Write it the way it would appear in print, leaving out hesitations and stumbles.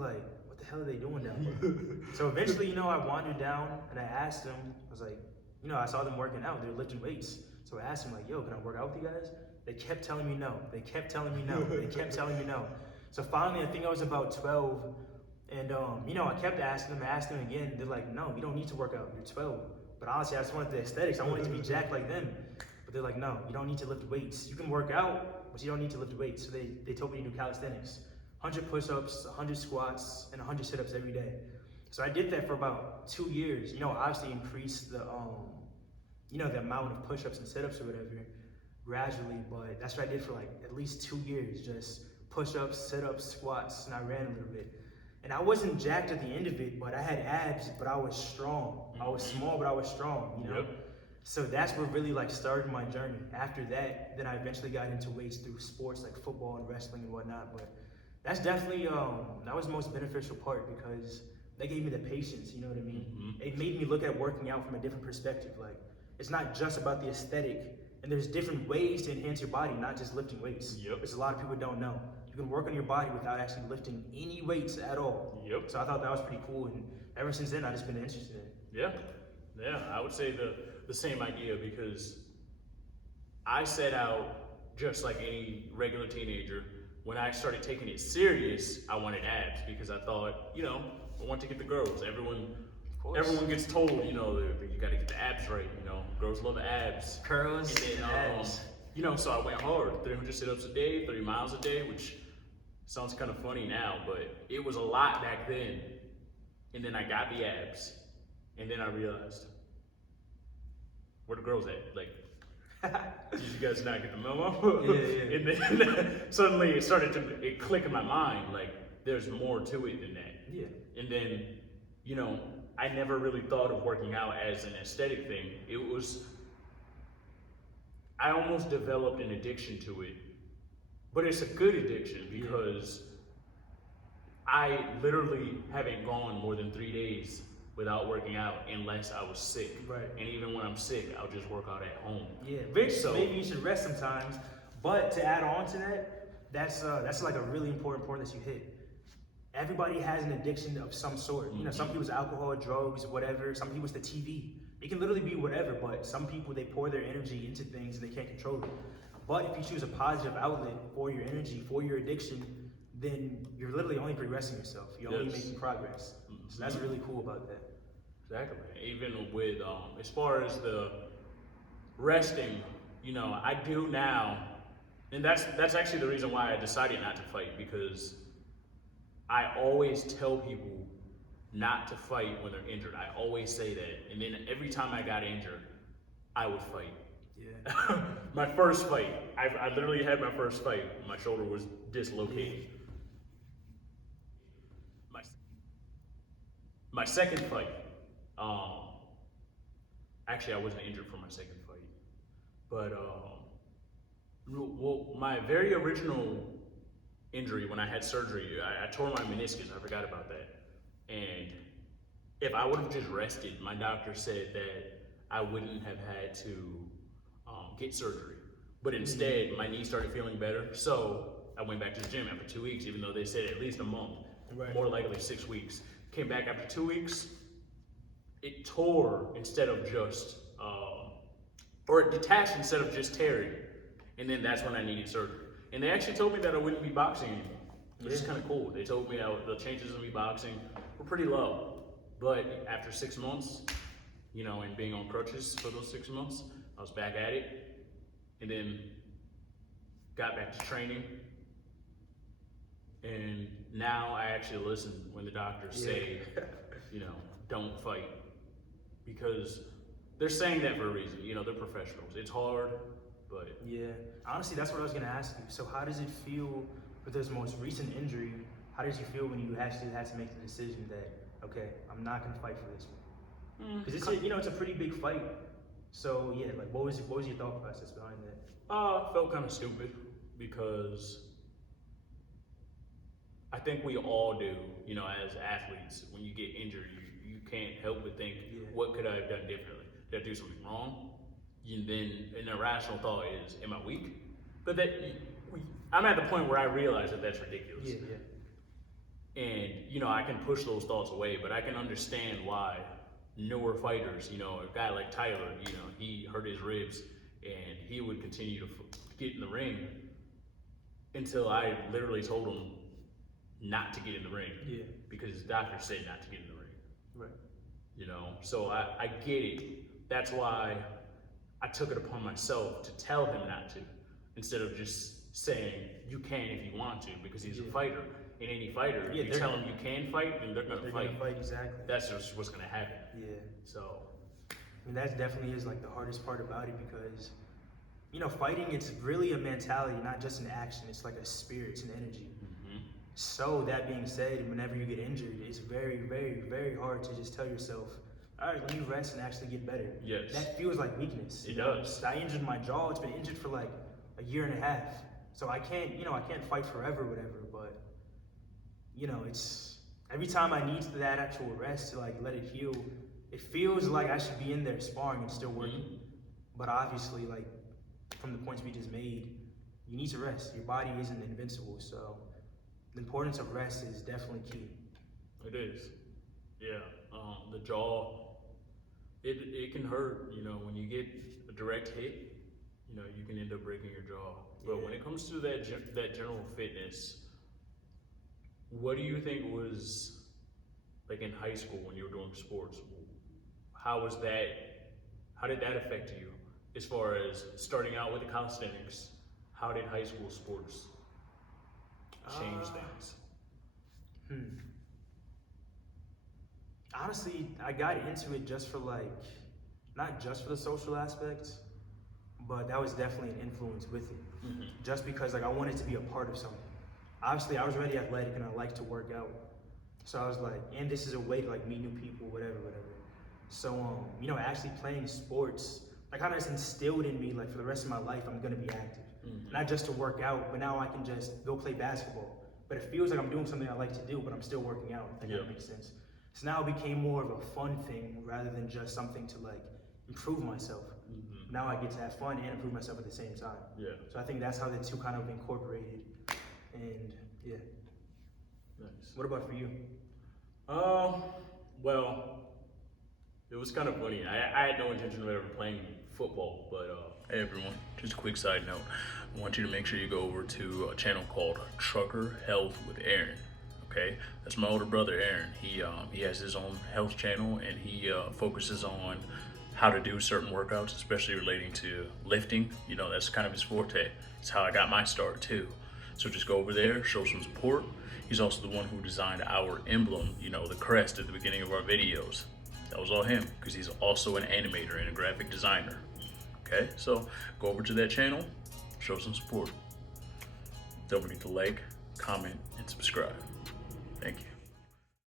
like, what the hell are they doing down there? So eventually, you know, I wandered down and I asked them, I was like, you know, I saw them working out, they were lifting weights. So I asked them like, yo, can I work out with you guys? They kept telling me no. They kept telling me no. They kept telling me no. So finally, I think I was about 12, and you know, I kept asking them, again. They're like, no, you don't need to work out. You're 12. But honestly, I just wanted the aesthetics. I wanted to be jacked like them. But they're like, no, you don't need to lift weights. You can work out, but you don't need to lift weights. So they told me to do calisthenics. 100 push-ups, 100 squats, and 100 sit-ups every day. So I did that for about 2 years. You know, obviously increased the you know, the amount of push-ups and sit-ups or whatever gradually, but that's what I did for like at least 2 years, just push-ups, sit-ups, squats, and I ran a little bit. And I wasn't jacked at the end of it, but I had abs, but I was strong. I was small, but I was strong, you know? Yep. So that's what really like started my journey. After that, then I eventually got into weights through sports like football and wrestling and whatnot, but that's definitely, that was the most beneficial part because they gave me the patience, you know what I mean? Mm-hmm. It made me look at working out from a different perspective. Like, it's not just about the aesthetic, and there's different ways to enhance your body, not just lifting weights. Yep. Which a lot of people don't know. You can work on your body without actually lifting any weights at all. Yep. So I thought that was pretty cool, and ever since then, I've just been interested in it. Yeah, yeah, I would say the same idea because I set out just like any regular teenager. When I started taking it serious, I wanted abs because I thought, you know, I want to get the girls. Everyone gets told, you know, you got to get the abs right. You know, girls love abs, curls, and then, abs. You know, so I went hard. 300 sit-ups a day, 30 miles a day, which sounds kind of funny now, but it was a lot back then. And then I got the abs, and then I realized, where the girls at? Like, did you guys not get the memo? Yeah. And then suddenly it clicked in my mind, like, there's more to it than that. Yeah. And then, you know, I never really thought of working out as an aesthetic thing. I almost developed an addiction to it, but it's a good addiction because I literally haven't gone more than 3 days without working out unless I was sick. Right. And even when I'm sick, I'll just work out at home. Yeah, so maybe you should rest sometimes. But to add on to that, that's like a really important point that you hit. Everybody has an addiction of some sort. Mm-hmm. You know, some people's alcohol, drugs, whatever. Some people's the TV. It can literally be whatever, but some people, they pour their energy into things and they can't control it. But if you choose a positive outlet for your energy, for your addiction, then you're literally only progressing yourself. You're only making progress. So that's really cool about that. Exactly. Even with, as far as the resting, you know, I do now, and that's actually the reason why I decided not to fight, because I always tell people not to fight when they're injured. I always say that. And then every time I got injured, I would fight. Yeah. My first fight, I literally had my first fight. My shoulder was dislocated. My second fight, actually I wasn't injured for my second fight, but well, my very original injury when I had surgery, I tore my meniscus. I forgot about that. And if I would have just rested, my doctor said that I wouldn't have had to get surgery. But instead, my knee started feeling better. So I went back to the gym after 2 weeks, even though they said at least a month, more likely 6 weeks. Came back after 2 weeks, it tore instead of just, or it detached instead of just tearing. And then that's when I needed surgery. And they actually told me that I wouldn't be boxing anymore, which is kind of cool. They told me that the chances of me boxing were pretty low. But after 6 months, you know, and being on crutches for those 6 months, I was back at it. And then got back to training. And now I actually listen when the doctors say, you know, don't fight. Because they're saying that for a reason. You know, they're professionals. It's hard, but... Yeah. Honestly, that's what I was going to ask you. So how does it feel with this most recent injury? How did you feel when you actually had to make the decision that, okay, I'm not going to fight for this one? Because it's, you know, it's a pretty big fight. So, yeah, like, what was your thought process behind that? Felt kind of stupid because I think we all do, you know, as athletes, when you get injured, you can't help but think, what could I have done differently? Did I do something wrong? And then an irrational thought is, am I weak? But I'm at the point where I realize that that's ridiculous. And, you know, I can push those thoughts away, but I can understand why newer fighters, you know, a guy like Tyler, you know, he hurt his ribs and he would continue to get in the ring until I literally told him not to get in the ring. Yeah. Because his doctor said not to get in the ring. Right. You know, so I get it. That's why I took it upon myself to tell him not to, instead of just saying you can if you want to, because he's a fighter. And any fighter, if you tell them you can fight, then they're gonna fight. Exactly. That's just what's gonna happen. Yeah. So, I mean, that definitely is like the hardest part about it, because, you know, fighting, it's really a mentality, not just an action. It's like a spirit, it's an energy. So that being said, whenever you get injured, it's very, very, very hard to just tell yourself, all right, let me rest and actually get better. yes, That feels like weakness. it does. I injured my jaw. It's been injured for like a year and a half. So I can't, you know, I can't fight forever, whatever. But, you know, it's every time I need that actual rest to like let it heal, it feels like I should be in there sparring and still working. But obviously, like from the points we just made, you need to rest. Your body isn't invincible. So the importance of rest is definitely key. It is. Yeah. The jaw, it can hurt, you know, when you get a direct hit, you know, you can end up breaking your jaw. But when it comes to that general fitness, what do you think was like in high school when you were doing sports? How did that affect you as far as starting out with the calisthenics? How did high school sports change things? Honestly, I got into it just for like, not just for the social aspect, but that was definitely an influence with it. Just because like I wanted to be a part of something. Obviously, I was already athletic and I like to work out. So I was like, and this is a way to like meet new people, whatever. So, you know, actually playing sports, like kind of just instilled in me, like for the rest of my life, I'm gonna be active. Not just to work out, but now I can just go play basketball. But it feels like I'm doing something I like to do, but I'm still working out, if that makes sense. So now it became more of a fun thing rather than just something to like improve myself. Now I get to have fun and improve myself at the same time. Yeah. So I think that's how the two kind of incorporated. And yeah. Nice. What about for you? Well, it was kind of funny. I had no intention of ever playing football, but hey everyone, just a quick side note. I want you to make sure you go over to a channel called Trucker Health with Aaron. Okay, that's my older brother Aaron. He has his own health channel, and he focuses on how to do certain workouts, especially relating to lifting. You know, that's kind of his forte. It's how I got my start too. So just go over there, show some support. He's also the one who designed our emblem, you know, the crest at the beginning of our videos. That was all him, because he's also an animator and a graphic designer. Okay, so go over to that channel, show some support. Don't forget to like, comment, and subscribe. Thank you.